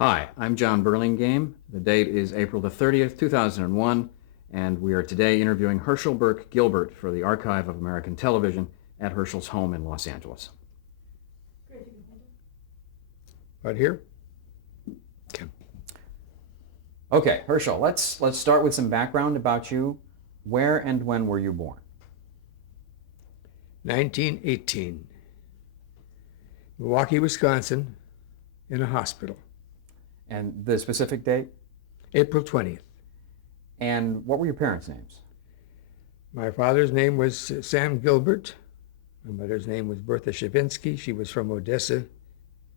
Hi, I'm John Burlingame. The date is April the 30th, 2001, and we are today interviewing Herschel Burke Gilbert for the Archive of American Television at Herschel's home in Los Angeles. Right here? Okay. Okay, Herschel, let's start with some background about you. Where and when were you born? 1918. Milwaukee, Wisconsin, in a hospital. And the specific date? April 20th. And what were your parents' names? My father's name was Sam Gilbert. My mother's name was Bertha Shavinsky. She was from Odessa,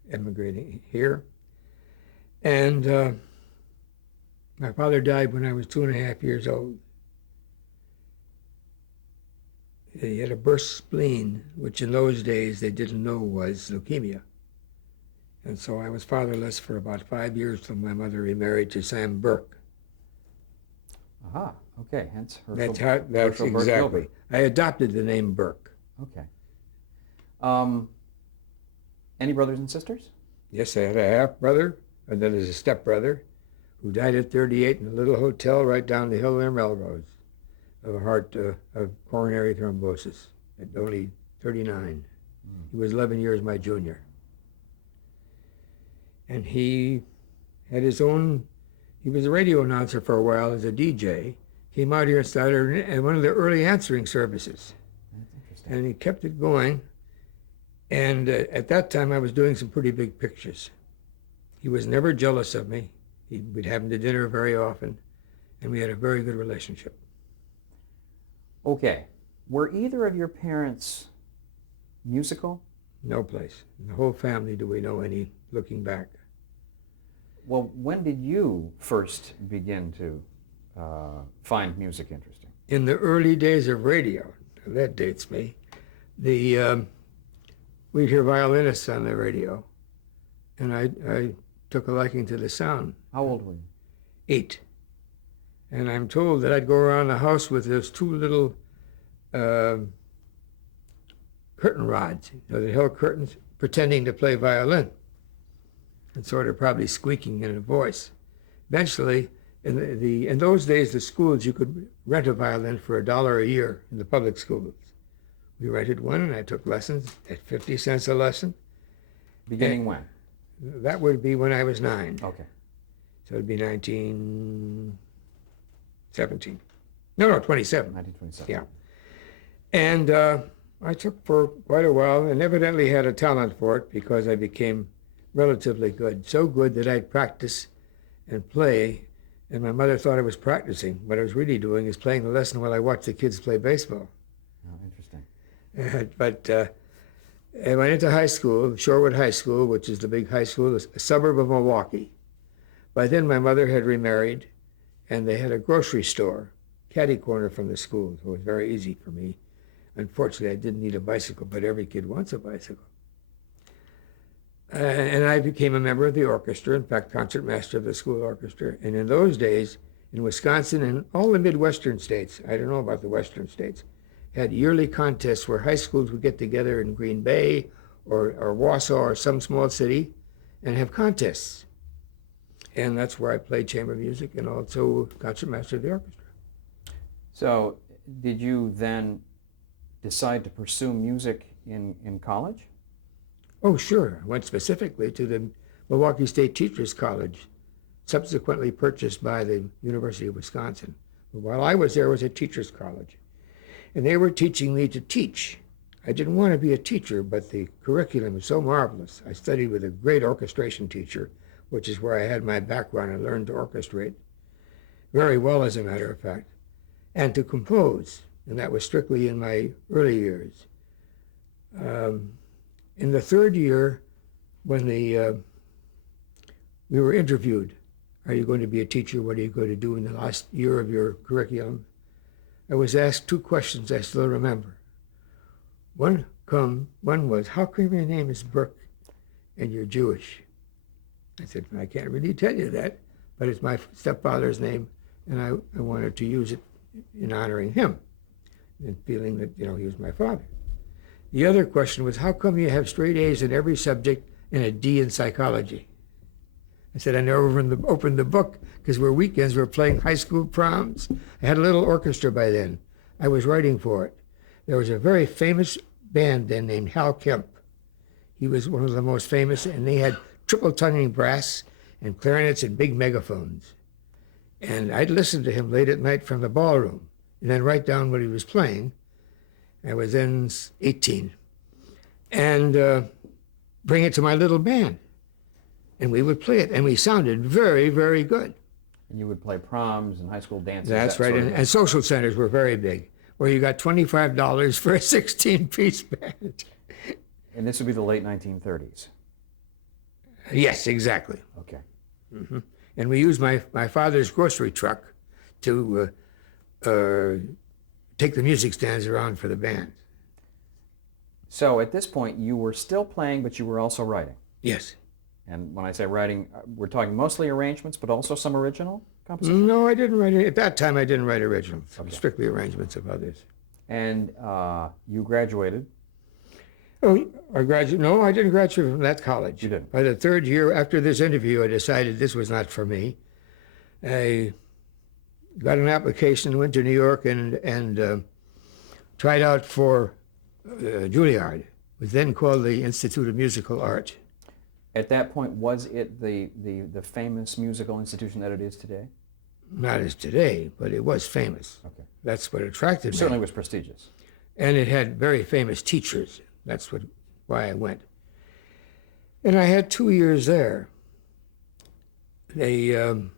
emigrating here. And my father died when I was 2.5 years old. He had a burst spleen, which in those days they didn't know was leukemia. And so I was fatherless for about 5 years till my mother remarried to Sam Burke. Aha, okay, hence Herschel, That's Herschel Burke exactly. Gilbert. I adopted the name Burke. Okay. Any brothers and sisters? Yes, I had a half-brother, and then there's a step-brother who died at 38 in a little hotel right down the hill near Melrose of of coronary thrombosis at only 39. He was 11 years my junior. And he had his own, he was a radio announcer for a while as a DJ. Came out here and started at one of the early answering services. That's interesting. And he kept it going. And at that time, I was doing some pretty big pictures. He was never jealous of me. We'd have him to dinner very often, and we had a very good relationship. Okay. Were either of your parents musical? No place. In the whole family do we know any looking back. Well, when did you first begin to find music interesting? In the early days of radio, that dates me, we'd hear violinists on the radio, and I took a liking to the sound. How old were you? 8. And I'm told that I'd go around the house with those two little curtain rods, the held curtains, pretending to play violin, and sort of probably squeaking in a voice. Eventually, in those days, the schools, you could rent a violin for $1 a year in the public schools. We rented one, and I took lessons at 50 cents a lesson. Beginning when? That would be when I was 9. Okay. So it'd be 1917. No, 27. 1927. Yeah. And I took for quite a while and evidently had a talent for it because I became relatively good. So good that I'd practice and play, and my mother thought I was practicing. What I was really doing is playing the lesson while I watched the kids play baseball. Oh, interesting. But I went into high school, Shorewood High School, which is the big high school, a suburb of Milwaukee. By then, my mother had remarried, and they had a grocery store, catty corner from the school, so it was very easy for me. Unfortunately, I didn't need a bicycle, but every kid wants a bicycle. And I became a member of the orchestra, in fact, concertmaster of the school orchestra. And in those days, in Wisconsin and all the Midwestern states, I don't know about the Western states, had yearly contests where high schools would get together in Green Bay or Wausau or some small city and have contests. And that's where I played chamber music and also concertmaster of the orchestra. So, did you then decide to pursue music in college? Oh, sure. I went specifically to the Milwaukee State Teachers College, subsequently purchased by the University of Wisconsin. But while I was there, it was a teachers' college. And they were teaching me to teach. I didn't want to be a teacher, but the curriculum was so marvelous. I studied with a great orchestration teacher, which is where I had my background and learned to orchestrate very well, as a matter of fact, and to compose. And that was strictly in my early years. In the third year, when we were interviewed, are you going to be a teacher? What are you going to do in the last year of your curriculum? I was asked 2 questions I still remember. One was, how come your name is Burke and you're Jewish? I said, I can't really tell you that, but it's my stepfather's name, and I wanted to use it in honoring him and feeling that, he was my father. The other question was, how come you have straight A's in every subject and a D in psychology? I said, I never opened the book because weekends, we're playing high school proms. I had a little orchestra by then. I was writing for it. There was a very famous band then named Hal Kemp. He was one of the most famous, and they had triple tonguing brass and clarinets and big megaphones. And I'd listen to him late at night from the ballroom and then write down what he was playing. I was then 18. And bring it to my little band. And we would play it, and we sounded very, very good. And you would play proms and high school dances. That's right, and social centers were very big, where you got $25 for a 16-piece band. And this would be the late 1930s. Yes, exactly. Okay. Mm-hmm. And we used my father's grocery truck to take the music stands around for the band. So at this point, you were still playing, but you were also writing. Yes. And when I say writing, we're talking mostly arrangements, but also some original compositions? No, I didn't write it. At that time, I didn't write originals. Okay. Strictly arrangements of others. And you graduated? Oh, I graduated. No, I didn't graduate from that college. You didn't? By the third year after this interview, I decided this was not for me. I got an application, went to New York, and tried out for Juilliard. It was then called the Institute of Musical Art. At that point, was it the famous musical institution that it is today? Not as today, but it was famous. Okay. That's what attracted me. Certainly was prestigious. And it had very famous teachers. That's why I went. And I had 2 years there. And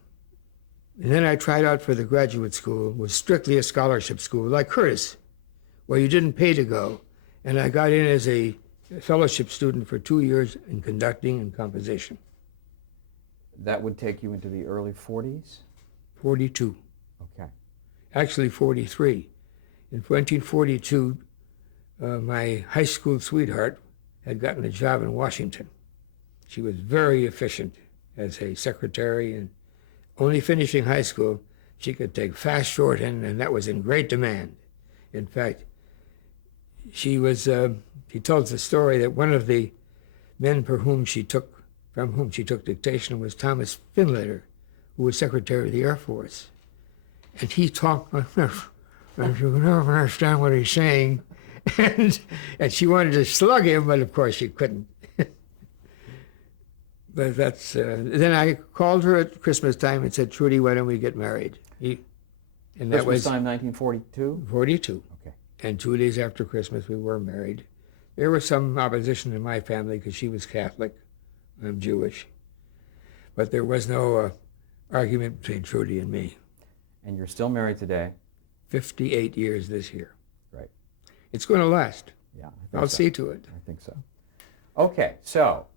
then I tried out for the graduate school. It was strictly a scholarship school, like Curtis, where you didn't pay to go. And I got in as a fellowship student for 2 years in conducting and composition. That would take you into the early 40s? 42. Okay. Actually 43. In 1942, my high school sweetheart had gotten a job in Washington. She was very efficient as a secretary, and only finishing high school, she could take fast shorthand, and that was in great demand. In fact, she told the story that one of the men from whom she took dictation was Thomas Finletter, who was Secretary of the Air Force. And he talked like this, and you never understand what he's saying. And she wanted to slug him, but of course she couldn't. But that's, then I called her at Christmas time and said, Trudy, why don't we get married? And that was time 1942? 42. Okay. And 2 days after Christmas, we were married. There was some opposition in my family because she was Catholic. I'm Jewish. But there was no argument between Trudy and me. And you're still married today? 58 years this year. Right. It's going to last. Yeah. I'll see to it. I think so. Okay, so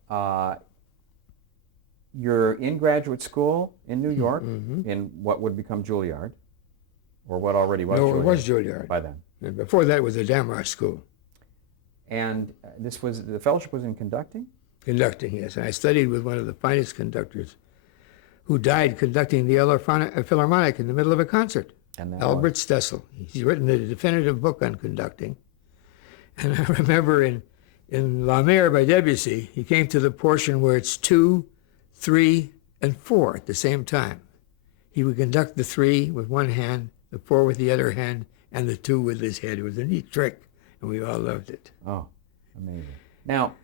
you're in graduate school in New York, in what would become Juilliard, or what already was Juilliard. No, it was Juilliard. By then. And before that, it was a Damrosch school. And the fellowship was in conducting? Conducting, yes. And I studied with one of the finest conductors who died conducting the Philharmonic in the middle of a concert, Albert Stessel. He's written a definitive book on conducting. And I remember in La Mer by Debussy, he came to the portion where it's 2, 3, and 4 at the same time. He would conduct the 3 with one hand, the 4 with the other hand, and the 2 with his head. It was a neat trick, and we all loved it. Oh, amazing. Now,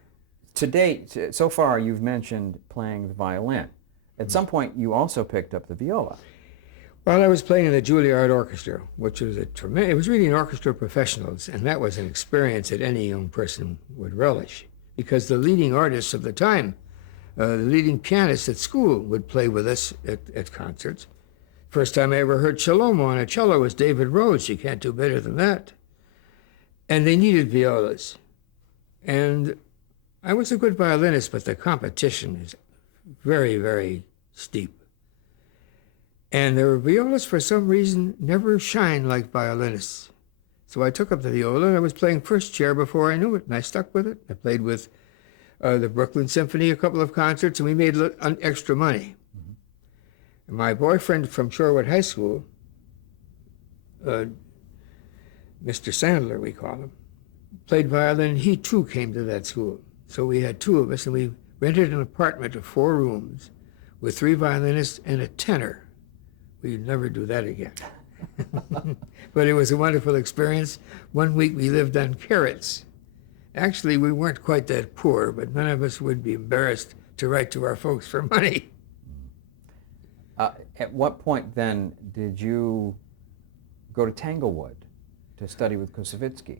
to date, so far, you've mentioned playing the violin. At some point, you also picked up the viola. Well, I was playing in the Juilliard Orchestra, which was it was really an orchestra of professionals, and that was an experience that any young person would relish, because the leading artists of the time, the leading pianists at school would play with us at concerts. First time I ever heard Shalomo on a cello was David Rhodes. You can't do better than that. And they needed violas. And I was a good violinist, but the competition is very, very steep. And the violas, for some reason, never shine like violinists. So I took up the viola, and I was playing first chair before I knew it, and I stuck with it. I played with the Brooklyn Symphony a couple of concerts, and we made extra money. Mm-hmm. And my boyfriend from Shorewood High School, Mr. Sandler, we call him, played violin. He, too, came to that school. So we had 2 of us, and we rented an apartment of 4 rooms with 3 violinists and a tenor. We'd never do that again. But it was a wonderful experience. One week we lived on carrots. Actually, we weren't quite that poor, but none of us would be embarrassed to write to our folks for money. At what point then did you go to Tanglewood to study with Koussevitzky?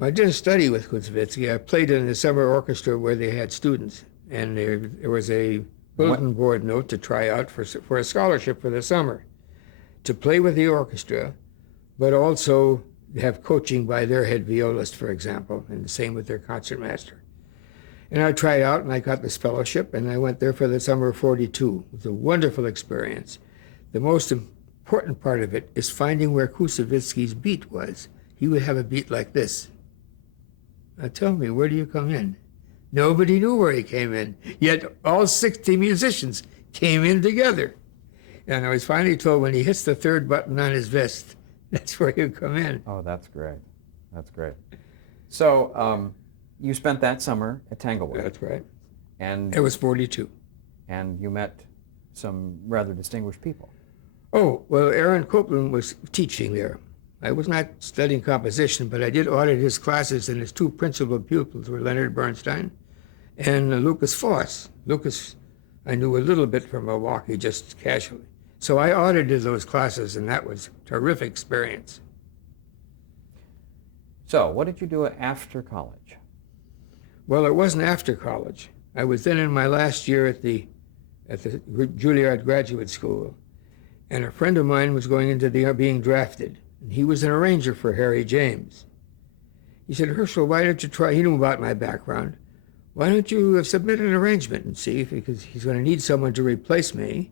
I didn't study with Koussevitzky. I played in the summer orchestra where they had students, and there was a bulletin board note to try out for a scholarship for the summer, to play with the orchestra, but also have coaching by their head violist, for example, and the same with their concertmaster. And I tried out, and I got this fellowship, and I went there for the summer of '42. It was a wonderful experience. The most important part of it is finding where Koussevitzky's beat was. He would have a beat like this. Now tell me, where do you come in? Nobody knew where he came in, yet all 60 musicians came in together. And I was finally told when he hits the 3rd button on his vest, that's where you come in. Oh, that's great. That's great. So you spent that summer at Tanglewood. That's right. And it was '42. And you met some rather distinguished people. Oh, well, Aaron Copland was teaching there. I was not studying composition, but I did audit his classes, and his 2 principal pupils were Leonard Bernstein and Lucas Foss. Lucas, I knew a little bit from Milwaukee, just casually. So I audited those classes, and that was a terrific experience. So what did you do after college? Well, it wasn't after college. I was then in my last year at the Juilliard Graduate School, and a friend of mine was going into being drafted. And he was an arranger for Harry James. He said, Herschel, why don't you try, he knew about my background, why don't you submit an arrangement and see if, because he's going to need someone to replace me.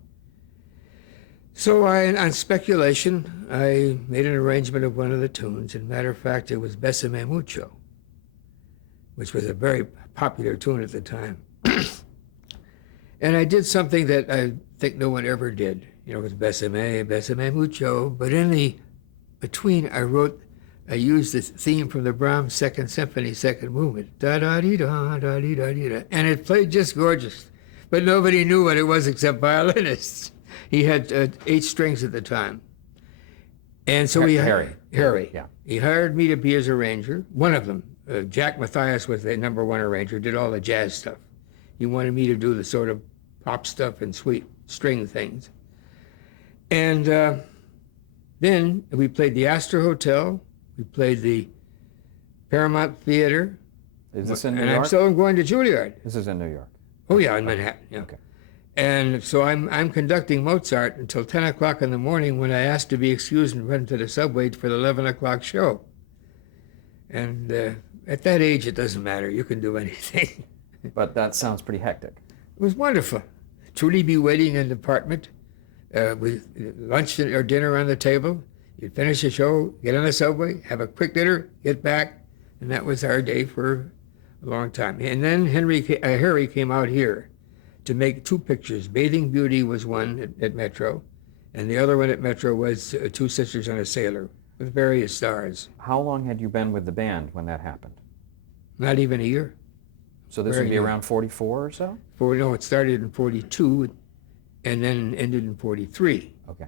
So on speculation, I made an arrangement of one of the tunes. As a matter of fact, it was Bésame Mucho, which was a very popular tune at the time. And I did something that I think no one ever did. You know, it was Bésame, Bésame Mucho, but in the between, I used the theme from the Brahms Second Symphony, Second Movement, da-da-dee-da, da-dee-da-dee-da, and it played just gorgeous. But nobody knew what it was except violinists. He had 8 strings at the time. And so Harry. Yeah. He hired me to be his arranger, one of them. Jack Mathias was the #1 arranger, did all the jazz stuff. He wanted me to do the sort of pop stuff and sweet string things. And then we played the Astor Hotel, we played the Paramount Theater. Is this in New York? York? I'm still going to Juilliard. This is in New York. Oh yeah, in Manhattan. Yeah. Okay. And so I'm conducting Mozart until 10 o'clock in the morning when I asked to be excused and run to the subway for the 11 o'clock show. And at that age, it doesn't matter. You can do anything. But that sounds pretty hectic. It was wonderful. Truly be waiting in the apartment with lunch or dinner on the table. You'd finish the show, get on the subway, have a quick dinner, get back, and that was our day for a long time. And then Harry came out here to make 2 pictures. Bathing Beauty was one at Metro, and the other one at Metro was 2 Sisters and a Sailor with various stars. How long had you been with the band when that happened? Not even a year. So this would be around 44 or so? No, it started in 42 and then ended in 43. Okay.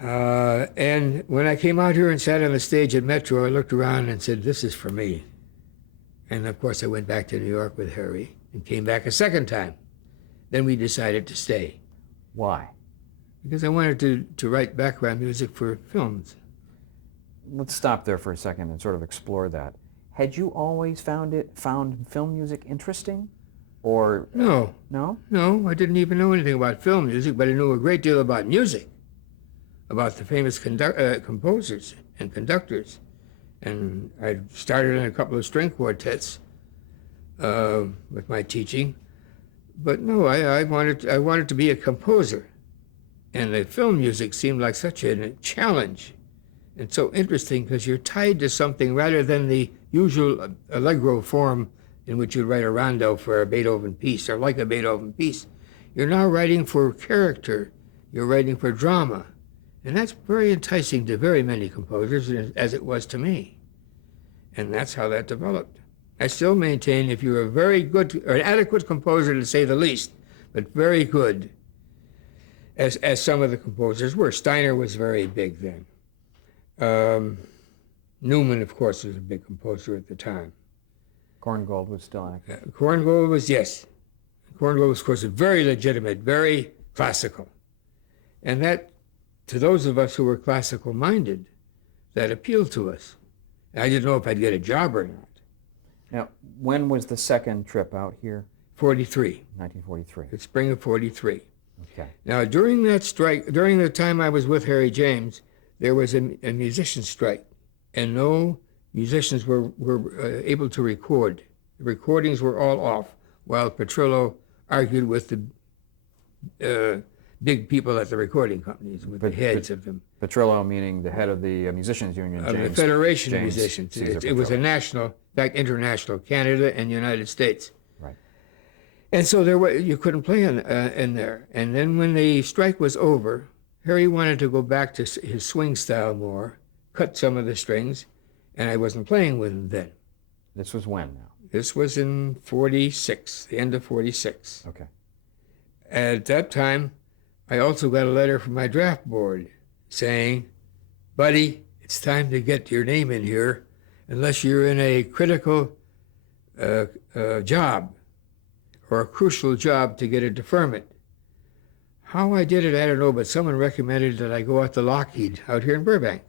And when I came out here and sat on the stage at Metro, I looked around and said, this is for me. And of course I went back to New York with Harry and came back a second time. Then we decided to stay. Why? Because I wanted to write background music for films. Let's stop there for a second and sort of explore that. Had you always found film music interesting? Or No. No? No, I didn't even know anything about film music, but I knew a great deal about music, about the famous composers and conductors. And I started in a couple of string quartets with my teaching. But no, I wanted to be a composer. And the film music seemed like such a challenge and so interesting because you're tied to something rather than the usual allegro form in which you write a rondo for a Beethoven piece or like a Beethoven piece. You're now writing for character. You're writing for drama. And that's very enticing to very many composers, as it was to me. And that's how that developed. I still maintain if you're a very good or an adequate composer, to say the least, but very good, as some of the composers were. Steiner was very big then. Newman, of course, was a big composer at the time. Korngold was still active. Korngold was, yes. Korngold was, of course, very legitimate, very classical. And that, to those of us who were classical-minded, that appealed to us. I didn't know if I'd get a job or not. Now, when was the second trip out here? 43. 1943. The spring of 43. Okay. Now, during that strike, during the time I was with Harry James, there was a musician strike, and no musicians were able to record. The recordings were all off, while Petrillo argued with the big people at the recording companies, with the heads of them. Petrillo meaning the head of the Musicians Union, Of the Federation of Musicians. It was a national, in fact, international, Canada and United States. Right. And so you couldn't play in there. And then when the strike was over, Harry wanted to go back to his swing style more, cut some of the strings, and I wasn't playing with him then. This was when now? This was in 46, the end of 46. Okay. At that time, I also got a letter from my draft board saying, buddy, it's time to get your name in here unless you're in a critical job or a crucial job to get a deferment. How I did it, I don't know, but someone recommended that I go out to Lockheed out here in Burbank.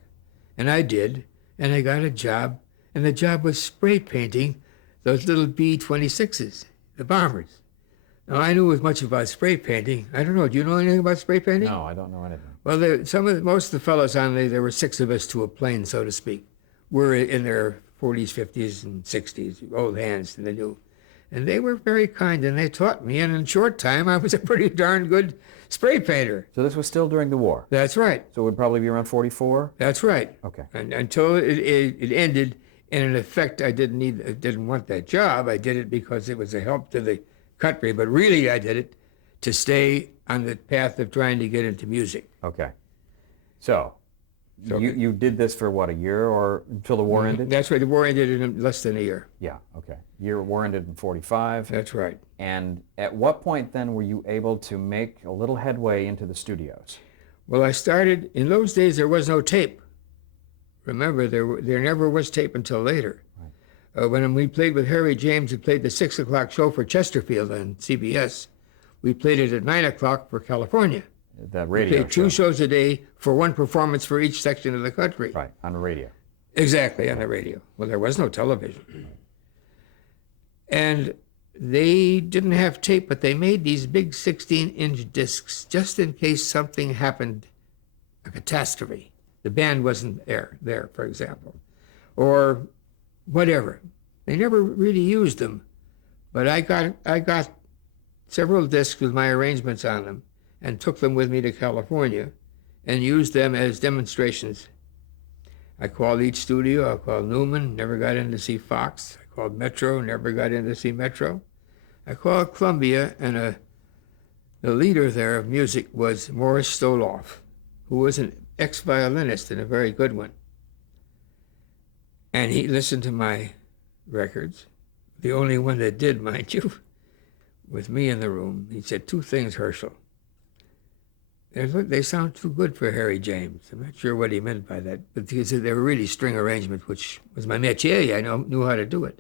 And I did, and I got a job, and the job was spray painting those little B-26s, the bombers. Now, I knew as much about spray painting. I don't know, do you know anything about spray painting? No, I don't know anything. Well, most of the fellows on there were 6 of us to a plane, so to speak. We're in their 40s, 50s, and 60s, old hands, and they knew. And they were very kind, and they taught me, and in a short time, I was a pretty darn good spray painter. So this was still during the war? That's right. So it would probably be around 44? That's right. Okay. And until it ended, and in effect, I didn't want that job. I did it because it was a help to the country, but really I did it to stay on the path of trying to get into music. Okay. So you did this for what, a year or until the war ended? That's right. The war ended in less than a year. Yeah, okay. War ended in 45. That's right. And at what point then were you able to make a little headway into the studios? Well, I started, in those days there was no tape. Remember, there never was tape until later. Right. When we played with Harry James, we played the 6 o'clock show for Chesterfield on CBS. We played it at 9 o'clock for California. That radio We played 2 shows a day for 1 performance for each section of the country. Right, on the radio. Exactly, on the radio. Well, there was no television. And they didn't have tape, but they made these big 16-inch discs just in case something happened, a catastrophe. The band wasn't there, for example, or whatever. They never really used them, but I got several discs with my arrangements on them and took them with me to California and used them as demonstrations. I called each studio. I called Newman, never got in to see Fox. I called Metro, never got in to see Metro. I called Columbia, and the leader there of music was Morris Stoloff, who was an ex-violinist and a very good one. And he listened to my records, the only one that did, mind you, with me in the room. He said 2 things, Herschel. They sound too good for Harry James. I'm not sure what he meant by that, but he said they were really string arrangements, which was my métier. I knew how to do it.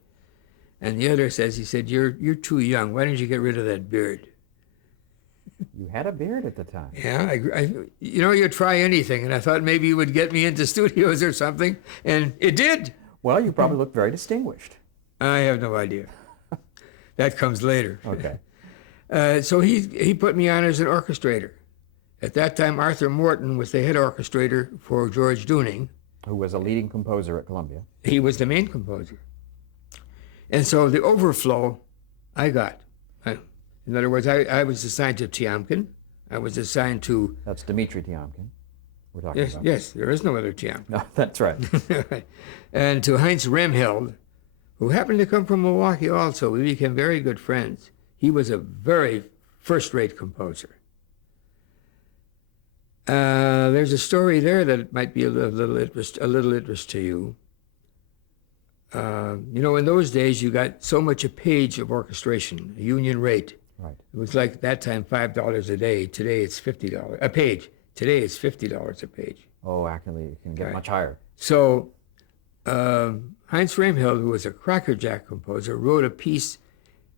And the other says, he said, you're too young. Why don't you get rid of that beard? You had a beard at the time. Yeah, you try anything, and I thought maybe you would get me into studios or something, and it did. Well, you probably look very distinguished. I have no idea. That comes later. Okay. So he put me on as an orchestrator. At that time, Arthur Morton was the head orchestrator for George Dooning. Who was a leading composer at Columbia. He was the main composer. And so the overflow I got. In other words, I was assigned to Tiomkin. I was assigned to... That's Dmitri Tiomkin we're talking about. Yes, there is no other Tiomkin. No, that's right. And to Heinz Remheld, who happened to come from Milwaukee also. We became very good friends. He was a very first-rate composer. There's a story there that might be a little interest to you. In those days, you got so much a page of orchestration, a union rate. Right. It was like that time $5 a day. Today it's $50 a page. Today it's $50 a page. Oh, actually, it can get Right. much higher. So Heinz Remhild, who was a crackerjack composer, wrote a piece,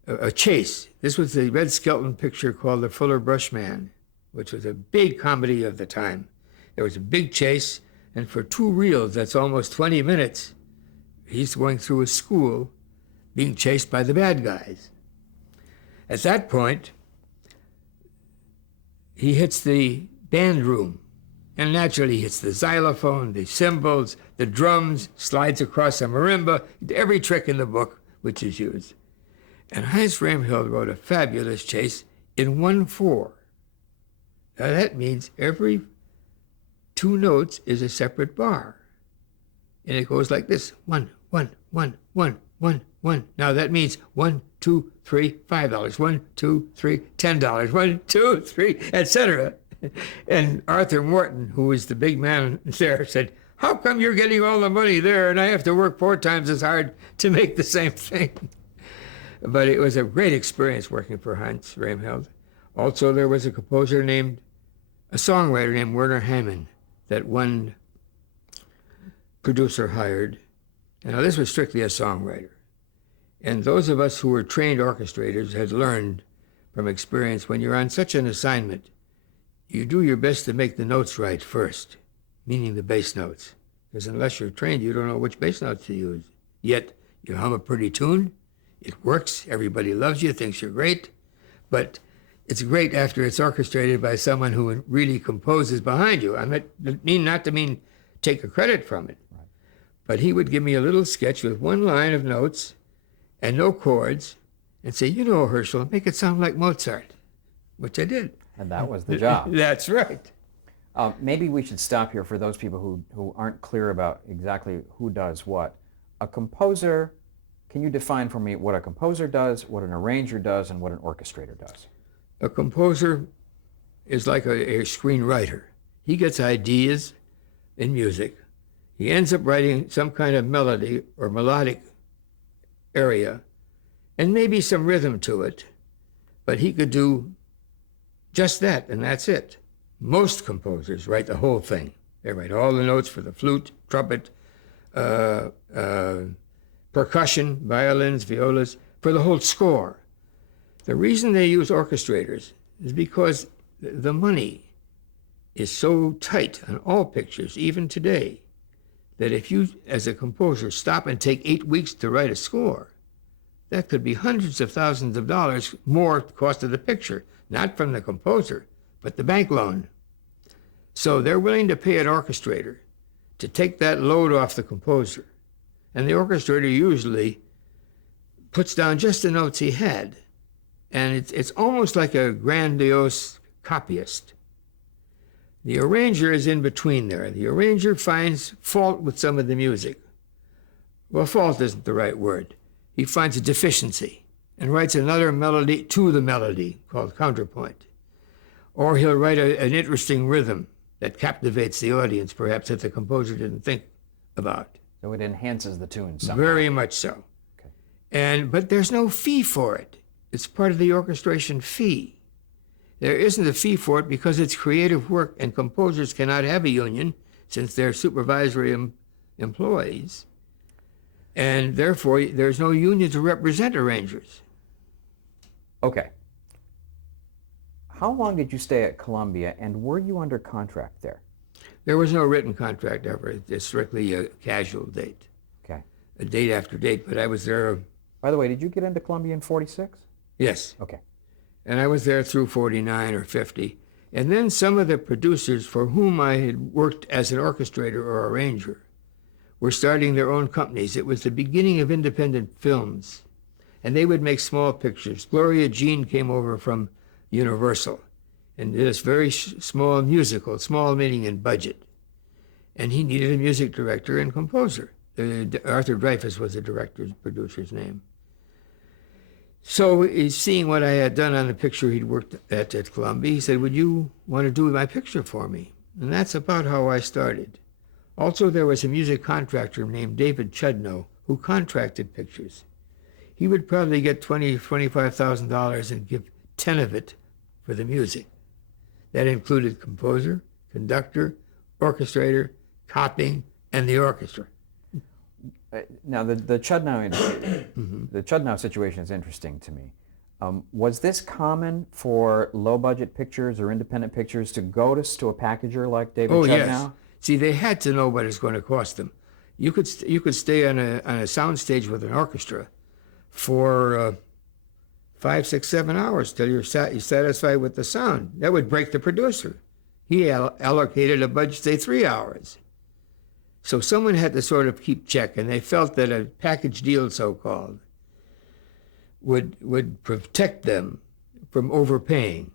a chase. This was the Red Skelton picture called The Fuller Brush Man, which was a big comedy of the time. There was a big chase, and for 2 reels, that's almost 20 minutes, he's going through a school being chased by the bad guys. At that point, he hits the band room, and naturally hits the xylophone, the cymbals, the drums, slides across a marimba, every trick in the book which is used. And Heinz Remhild wrote a fabulous chase in 1/4. Now that means every 2 notes is a separate bar. And it goes like this: 1, 1, 1, 1, 1, 1. Now that means 1, 2, 3, $5. 1, 2, 3, $10. 1, 2, 3, etc. And Arthur Morton, who was the big man there, said, "How come you're getting all the money there and I have to work 4 times as hard to make the same thing?" But it was a great experience working for Heinz Remhild. Also, there was a songwriter named Werner Hamann that one producer hired. Now, this was strictly a songwriter. And those of us who were trained orchestrators had learned from experience, when you're on such an assignment, you do your best to make the notes right first, meaning the bass notes. Because unless you're trained, you don't know which bass notes to use. Yet, you hum a pretty tune, it works, everybody loves you, thinks you're great, but it's great after it's orchestrated by someone who really composes behind you. I mean not to mean take a credit from it, right. But he would give me a little sketch with 1 line of notes and no chords and say, "You know, Herschel, make it sound like Mozart," which I did. And that was the job. That's right. Maybe we should stop here for those people who aren't clear about exactly who does what. A composer, can you define for me what a composer does, what an arranger does, and what an orchestrator does? A composer is like a screenwriter. He gets ideas in music. He ends up writing some kind of melody or melodic area and maybe some rhythm to it, but he could do just that, and that's it. Most composers write the whole thing. They write all the notes for the flute, trumpet, percussion, violins, violas, for the whole score. The reason they use orchestrators is because the money is so tight on all pictures, even today, that if you, as a composer, stop and take 8 weeks to write a score, that could be hundreds of thousands of dollars more cost of the picture, not from the composer, but the bank loan. So they're willing to pay an orchestrator to take that load off the composer. And the orchestrator usually puts down just the notes he had. And it's almost like a grandiose copyist. The arranger is in between there. The arranger finds fault with some of the music. Well, fault isn't the right word. He finds a deficiency and writes another melody to the melody called counterpoint. Or he'll write an interesting rhythm that captivates the audience, perhaps that the composer didn't think about. So it enhances the tune somehow. Very much so. Okay. But there's no fee for it. It's part of the orchestration fee. There isn't a fee for it because it's creative work, and composers cannot have a union since they're supervisory employees. And therefore, there's no union to represent arrangers. Okay. How long did you stay at Columbia, and were you under contract there? There was no written contract ever. It's strictly a casual date. Okay. A date after date, but I was there. By the way, did you get into Columbia in 46? Yes. Okay. And I was there through 49 or 50. And then some of the producers for whom I had worked as an orchestrator or arranger were starting their own companies. It was the beginning of independent films. And they would make small pictures. Gloria Jean came over from Universal and did this very small musical, small meaning in budget. And he needed a music director and composer. Arthur Dreyfuss was the director's producer's name. So he's seeing what I had done on the picture he'd worked at Columbia. He said, "Would you want to do my picture for me?" And that's about how I started. Also, there was a music contractor named David Chudnow who contracted pictures. He would probably get $20,000 to $25,000 and give 10 of it for the music. That included composer, conductor, orchestrator, copying, and the orchestra. Now, the Chudnow the Chudnow situation is interesting to me. Was this common for low-budget pictures or independent pictures to go to a packager like David Oh, Chudnow? yes. See, they had to know what it's going to cost them. You could stay on a sound stage with an orchestra for 5, 6, 7 hours till you're satisfied with the sound. That would break the producer. He allocated a budget, say, 3 hours. So someone had to sort of keep check, and they felt that a package deal, so-called, would protect them from overpaying.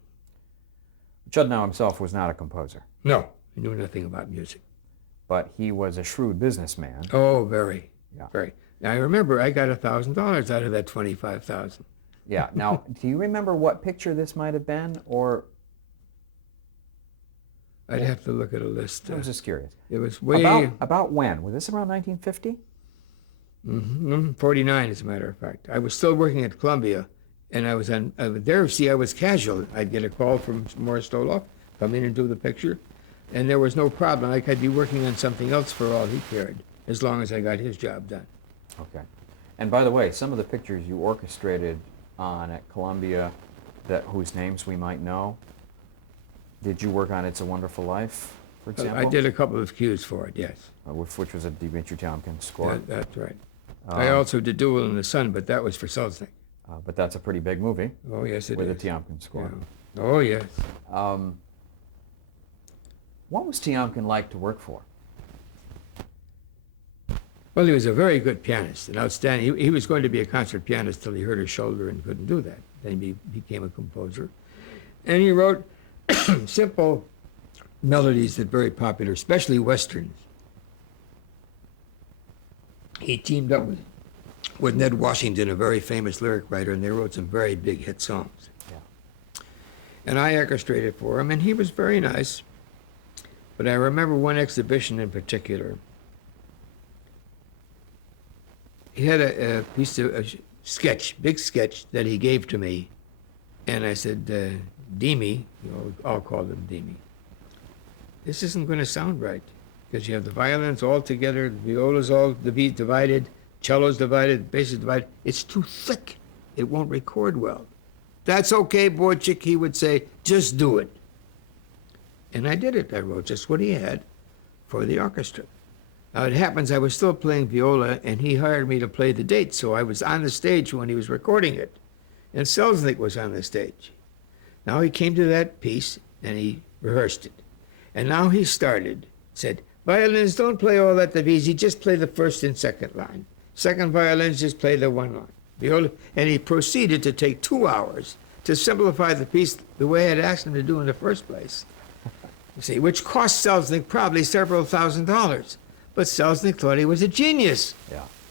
Chudnow himself was not a composer, No, he knew nothing about music. but he was a shrewd businessman. Oh, very, Yeah. very. Now, I remember I got $1,000 out of that 25,000. Yeah. Now, do you remember what picture this might have been, or I'd have to look at a list. I was just curious. It was way About when? Was this around 1950? 49, as a matter of fact. I was still working at Columbia, and I was there. See, I was casual. I'd get a call from Morris Stoloff, come in and do the picture, and there was no problem. I could be working on something else for all he cared, as long as I got his job done. Okay. And by the way, some of the pictures you orchestrated on at Columbia, whose names we might know, did you work on It's a Wonderful Life, for example? I did a couple of cues for it, yes. Which was a Dmitri Tiomkin score. That's right. I also did Duel in the Sun, but that was for Selznick. But that's a pretty big movie Oh, yes, it with a is. Tiomkin score. Yeah. Oh, yes. What was Tiomkin like to work for? Well, he was a very good pianist, an outstanding. He was going to be a concert pianist till he hurt his shoulder and couldn't do that. Then he became a composer. And he wrote simple melodies that were very popular, especially westerns. He teamed up with Ned Washington, a very famous lyric writer, and they wrote some very big hit songs. Yeah. And I orchestrated for him, and he was very nice. But I remember one exhibition in particular. He had a piece of a sketch, big sketch, that he gave to me. And I said, Demi, I'll call him Demi, this isn't going to sound right. Because you have the violins all together, the violas all divided, cello's divided, bass is divided. It's too thick. It won't record well. That's okay, Boychik, he would say, just do it. And I did it. I wrote just what he had for the orchestra. Now it happens I was still playing viola, and he hired me to play the dates, so I was on the stage when he was recording it. And Selznick was on the stage. Now he came to that piece, and he rehearsed it. And now he said, violins, don't play all that divisi, just play the first and second line. Second violins, just play the one line. Viola, and he proceeded to take 2 hours to simplify the piece the way I had asked him to do in the first place. You see, which cost Selznick probably several $1,000s. But Selznick thought he was a genius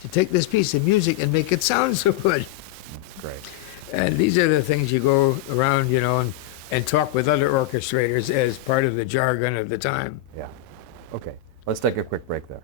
to take this piece of music and make it sound so good. That's great. And these are the things you go around, and talk with other orchestrators as part of the jargon of the time. Yeah. Okay. Let's take a quick break there.